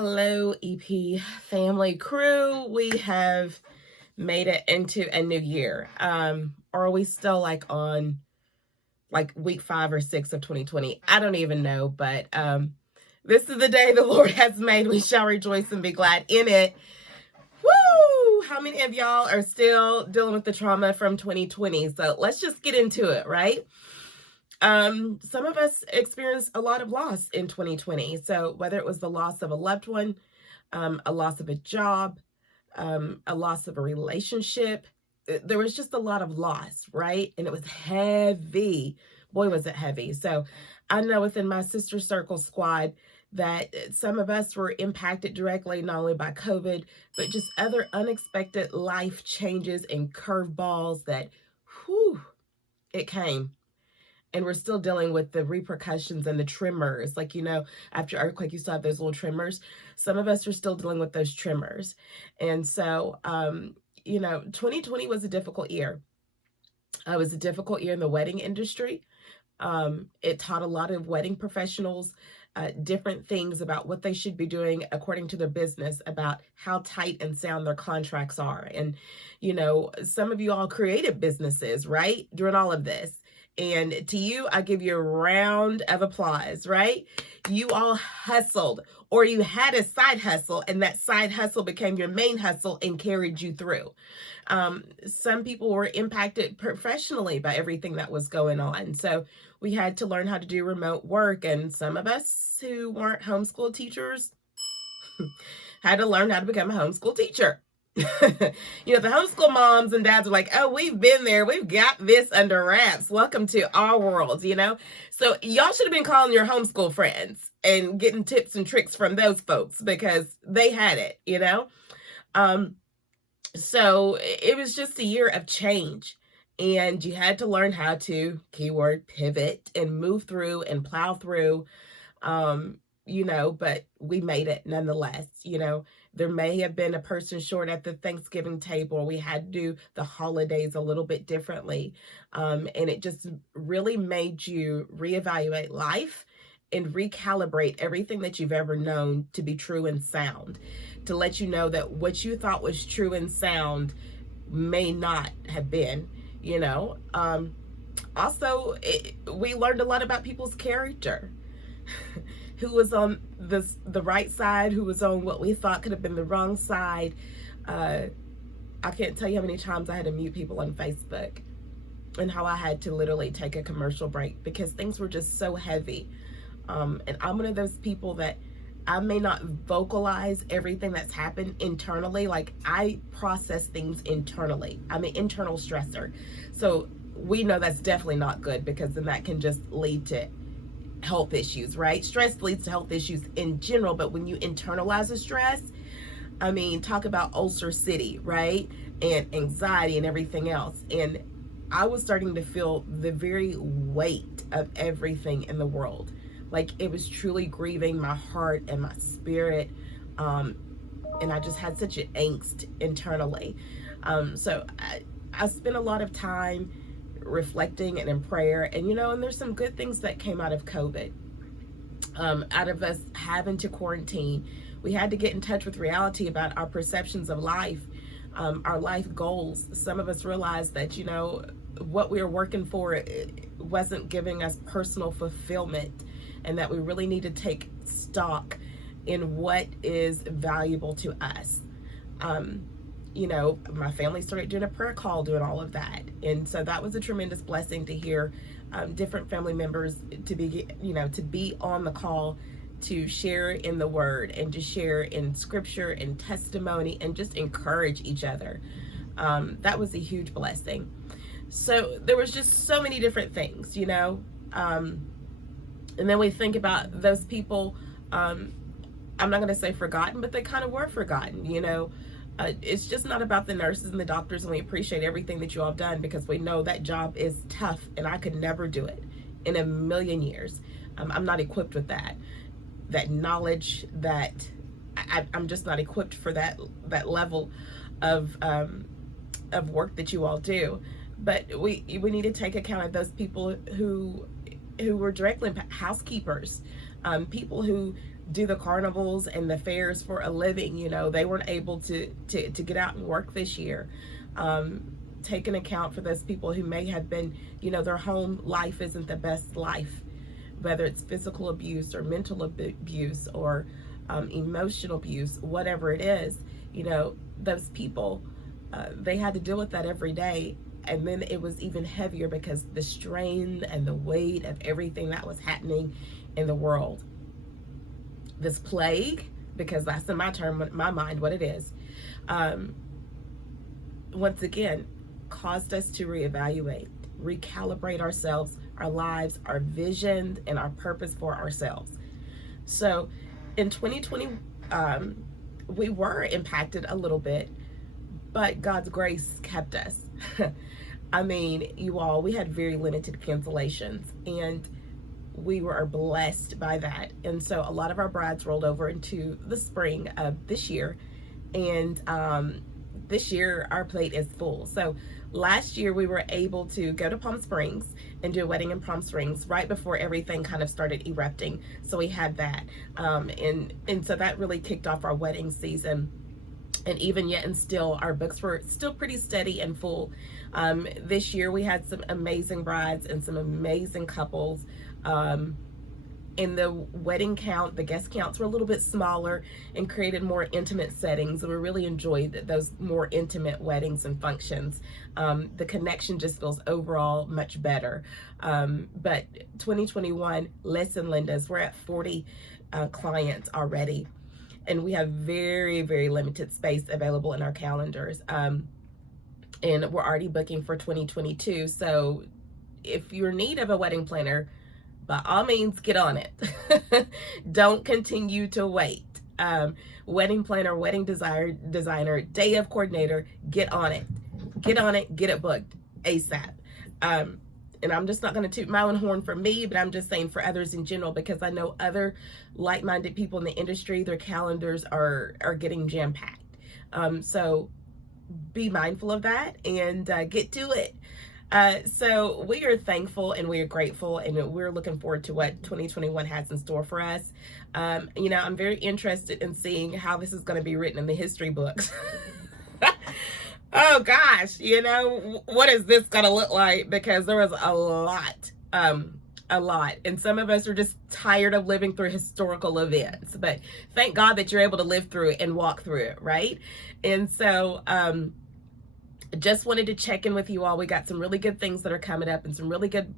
Hello, EP family crew. We have made it into a new year. Are we still on week 5 or 6 of 2020? I don't even know, but this is the day the Lord has made. We shall rejoice and be glad in it. Woo! How many of y'all are still dealing with the trauma from 2020? So let's just get into it, right? Some of us experienced a lot of loss in 2020. So whether it was the loss of a loved one, a loss of a job, a loss of a relationship, there was just a lot of loss, right? And it was heavy. Boy, was it heavy. So I know within my sister circle squad that some of us were impacted directly, not only by COVID, but just other unexpected life changes and curveballs that, it came. And we're still dealing with the repercussions and the tremors. After earthquake, you still have those little tremors. Some of us are still dealing with those tremors. And so, 2020 was a difficult year. It was a difficult year in the wedding industry. It taught a lot of wedding professionals different things about what they should be doing according to their business, about how tight and sound their contracts are. And, some of you all created businesses, right, during all of this. And to you, I give you a round of applause, right? You all hustled, or you had a side hustle, and that side hustle became your main hustle and carried you through. Some people were impacted professionally by everything that was going on. So we had to learn how to do remote work. And some of us who weren't homeschool teachers had to learn how to become a homeschool teacher. The homeschool moms and dads are like, oh, we've been there. We've got this under wraps. Welcome to our world, So y'all should have been calling your homeschool friends and getting tips and tricks from those folks because they had it, So it was just a year of change. And you had to learn how to, keyword, pivot and move through and plow through, but we made it nonetheless. There may have been a person short at the Thanksgiving table. We had to do the holidays a little bit differently. And it just really made you reevaluate life and recalibrate everything that you've ever known to be true and sound, to let you know that what you thought was true and sound may not have been, Also, we learned a lot about people's character. Who was on the right side, who was on what we thought could have been the wrong side. I can't tell you how many times I had to mute people on Facebook and how I had to literally take a commercial break because things were just so heavy. And I'm one of those people that I may not vocalize everything that's happened internally. Like, I process things internally. I'm an internal stressor. So we know that's definitely not good because then that can just lead to health issues, right? Stress leads to health issues in general, but when you internalize a stress, talk about ulcer city, right? And anxiety and everything else. And I was starting to feel the very weight of everything in the world. Like, it was truly grieving my heart and my spirit. And I just had such an angst internally. So I spent a lot of time reflecting and in prayer, and and there's some good things that came out of COVID. Out of us having to quarantine, we had to get in touch with reality about our perceptions of life, our life goals. Some of us realized that what we were working for, it wasn't giving us personal fulfillment, and that we really need to take stock in what is valuable to us. My family started doing a prayer call, doing all of that. And so that was a tremendous blessing to hear different family members to be on the call, to share in the word and to share in scripture and testimony and just encourage each other. That was a huge blessing. So there was just so many different things, and then we think about those people, I'm not going to say forgotten, but they kind of were forgotten, It's just not about the nurses and the doctors, and we appreciate everything that you all have done because we know that job is tough and I could never do it in a million years. I'm not equipped with that knowledge, that I'm just not equipped for that level of work that you all do. But we need to take account of those people who were directly housekeepers, people who do the carnivals and the fairs for a living. You know, they weren't able to get out and work this year. Take an account for those people who may have been, you know, their home life isn't the best life, whether it's physical abuse or mental abuse or emotional abuse, whatever it is. You know, those people, they had to deal with that every day. And then it was even heavier because the strain and the weight of everything that was happening in the world. This plague, because that's in my mind what it is, once again, caused us to reevaluate, recalibrate ourselves, our lives, our vision, and our purpose for ourselves. So in 2020, we were impacted a little bit, but God's grace kept us. I mean, you all, we had very limited cancellations, and we were blessed by that. And so a lot of our brides rolled over into the spring of this year. And this year, our plate is full. So last year, we were able to go to Palm Springs and do a wedding in Palm Springs right before everything kind of started erupting. So we had that. And so that really kicked off our wedding season. And even yet and still, our books were still pretty steady and full. This year, we had some amazing brides and some amazing couples. In the wedding count, the guest counts were a little bit smaller and created more intimate settings. And we really enjoyed those more intimate weddings and functions. The connection just feels overall much better. But 2021, listen, Lindas, we're at 40 clients already. And we have very, very limited space available in our calendars. And we're already booking for 2022. So if you're in need of a wedding planner, by all means, get on it. Don't continue to wait. Wedding planner, wedding designer, day of coordinator, get on it. Get on it, get it booked ASAP. And I'm just not going to toot my own horn for me, but I'm just saying for others in general, because I know other like-minded people in the industry, their calendars are getting jam-packed. So be mindful of that and get to it. So we are thankful and we are grateful, and we're looking forward to what 2021 has in store for us. You know, I'm very interested in seeing how this is going to be written in the history books. Oh gosh, you know, what is this going to look like? Because there was a lot. And some of us are just tired of living through historical events, but thank God that you're able to live through it and walk through it, right? And so, just wanted to check in with you all. We got some really good things that are coming up and some really good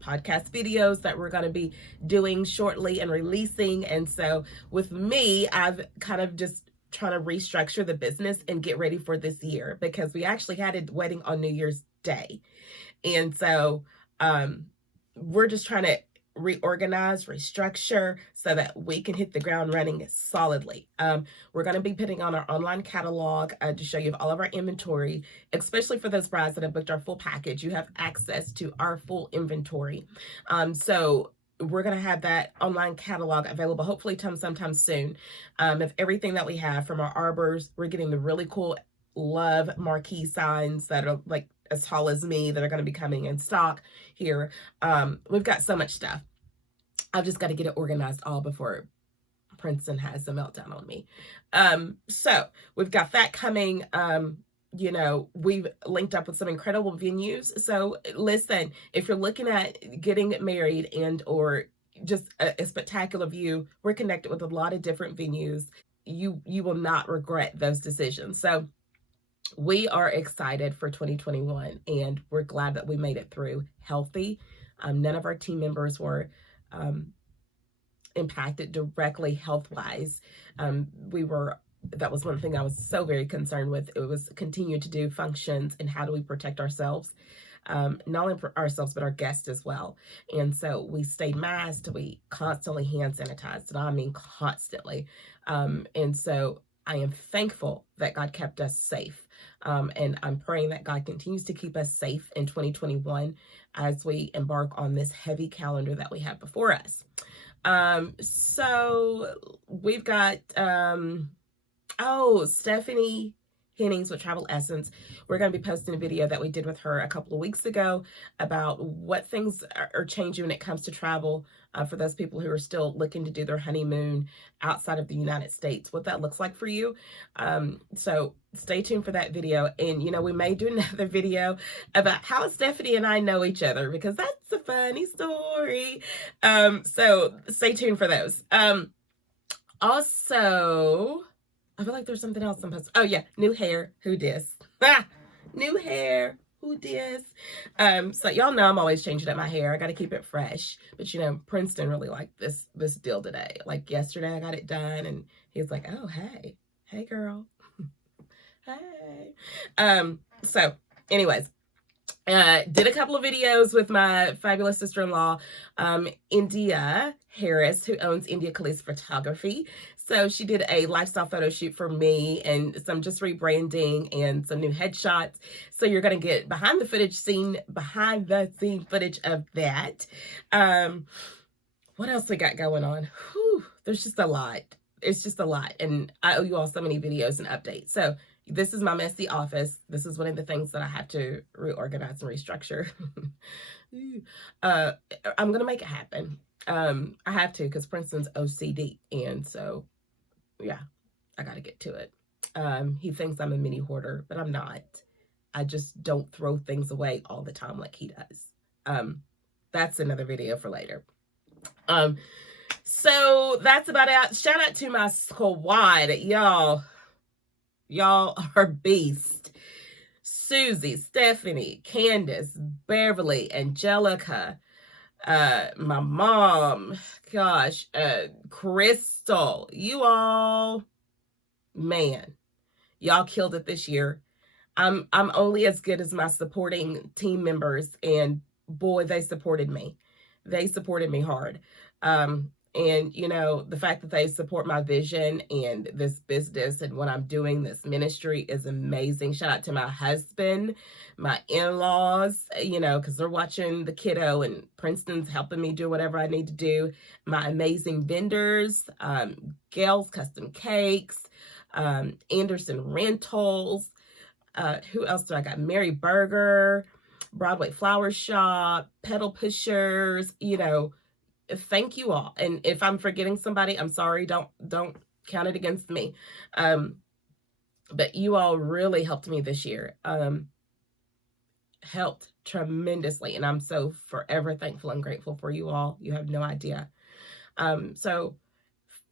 podcast videos that we're going to be doing shortly and releasing. And so with me, I've kind of just trying to restructure the business and get ready for this year, because we actually had a wedding on New Year's Day. And so we're just trying to reorganize, restructure so that we can hit the ground running solidly. We're going to be putting on our online catalog to show you all of our inventory, especially for those brides that have booked our full package. You have access to our full inventory. So we're going to have that online catalog available hopefully sometime soon, of everything that we have from our arbors. We're getting the really cool love marquee signs that are like as tall as me that are going to be coming in stock here. We've got so much stuff. I've just got to get it organized all before Princeton has a meltdown on me. So we've got that coming. You know, we've linked up with some incredible venues. So listen, if you're looking at getting married and or just a spectacular view, we're connected with a lot of different venues. You will not regret those decisions. So we are excited for 2021, and we're glad that we made it through healthy. None of our team members were impacted directly health-wise. That was one thing I was so very concerned with. It was continue to do functions and how do we protect ourselves, not only for ourselves, but our guests as well. And so we stayed masked, we constantly hand sanitized, and I mean constantly. And so I am thankful that God kept us safe. And I'm praying that God continues to keep us safe in 2021 as we embark on this heavy calendar that we have before us. So we've got, Stephanie Pennies with Travel Essence. We're going to be posting a video that we did with her a couple of weeks ago about what things are changing when it comes to travel for those people who are still looking to do their honeymoon outside of the United States, what that looks like for you. So stay tuned for that video. And, you know, we may do another video about how Stephanie and I know each other, because that's a funny story. So stay tuned for those. Also, I feel like there's something else I'm posting. Oh yeah, new hair. Who dis? New hair. Who dis? So y'all know I'm always changing up my hair. I got to keep it fresh. But you know, Princeton really liked this deal today. Like yesterday, I got it done, and he's like, "Oh hey girl, hey." So, anyways. Did a couple of videos with my fabulous sister-in-law, India Harris, who owns India Elease Photography. So she did a lifestyle photo shoot for me and some just rebranding and some new headshots. So you're going to get behind the scene footage of that. What else we got going on? Whew, there's just a lot. It's just a lot. And I owe you all so many videos and updates. So this is my messy office. This is one of the things that I have to reorganize and restructure. I'm going to make it happen. I have to, because Princeton's OCD. And so, yeah, I got to get to it. He thinks I'm a mini hoarder, but I'm not. I just don't throw things away all the time like he does. That's another video for later. So that's about it. Shout out to my squad, y'all. Y'all are beast. Susie, Stephanie, Candace, Beverly, Angelica, my mom, gosh, Crystal. You all, man, y'all killed it this year. I'm only as good as my supporting team members, and boy, they supported me. They supported me hard. And, you know, the fact that they support my vision and this business and what I'm doing, this ministry, is amazing. Shout out to my husband, my in-laws, you know, because they're watching the kiddo, and Princeton's helping me do whatever I need to do. My amazing vendors, Gail's Custom Cakes, Anderson Rentals. Who else do I got? Mary Burger, Broadway Flower Shop, Pedal Pushers, you know. Thank you all. And if I'm forgetting somebody, I'm sorry. Don't count it against me. But you all really helped me this year. Helped tremendously. And I'm so forever thankful and grateful for you all. You have no idea. So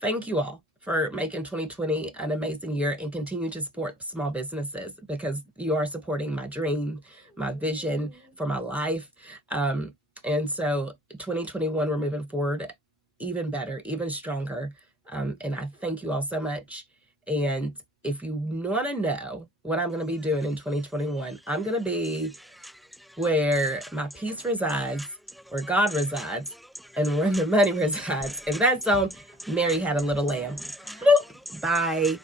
thank you all for making 2020 an amazing year, and continue to support small businesses, because you are supporting my dream, my vision for my life. And so 2021, we're moving forward even better, even stronger. And I thank you all so much. And if you want to know what I'm going to be doing in 2021, I'm going to be where my peace resides, where God resides, and where the money resides. And that's on Mary Had a Little Lamb. Bloop. Bye.